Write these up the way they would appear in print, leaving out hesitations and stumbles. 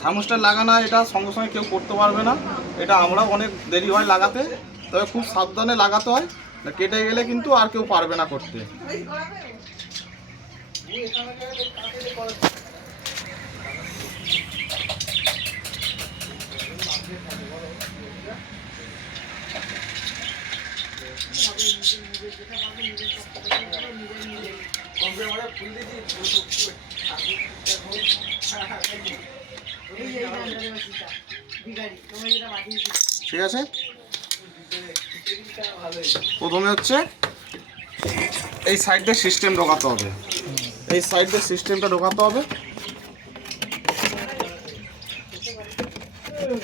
Thermostat লাগানো এটা সঙ্গে সঙ্গে কেউ করতে পারবে না, এটা আমরা অনেক দেরি হয় লাগাতে, তবে খুব সাবধানে লাগাতে হয়, কেটে গেলে কিন্তু আর কেউ পারবে না করতে। ঠিক আছে, প্রথমে হচ্ছে এই সাইডে সিস্টেম ঢোকাতে হবে, এই সাইডে সিস্টেমটা ঢোকাতে হবে।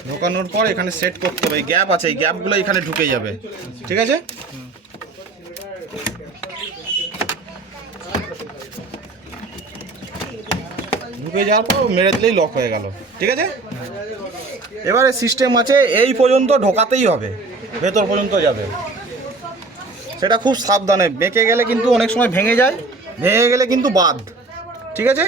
ঢোকানোর পর এখানে সেট করতে হবে, এই গ্যাপ আছে, এই গ্যাপগুলো এখানে ঢুকে যাবে। ঠিক আছে, ঢুকে যাওয়ার পর মেরে দিলেই লক হয়ে গেল। ঠিক আছে, এবারে সিস্টেম আছে এই পর্যন্ত ঢোকাতেই হবে, ভেতর পর্যন্ত যাবে, সেটা খুব সাবধানে, বেঁকে গেলে কিন্তু অনেক সময় ভেঙে যায়, ভেঙে গেলে কিন্তু বাদ। ঠিক আছে,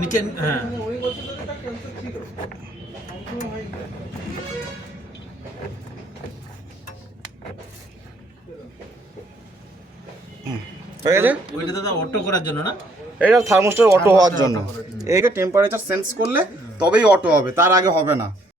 নিচে হ্যাঁ হয়ে গেছে। ওইটা দাদা অটো করার জন্য না, এটা থার্মোস্ট্যাট অটো হওয়ার জন্য, একে টেম্পারেচার সেন্স করলে তবেই অটো হবে, তার আগে হবে না।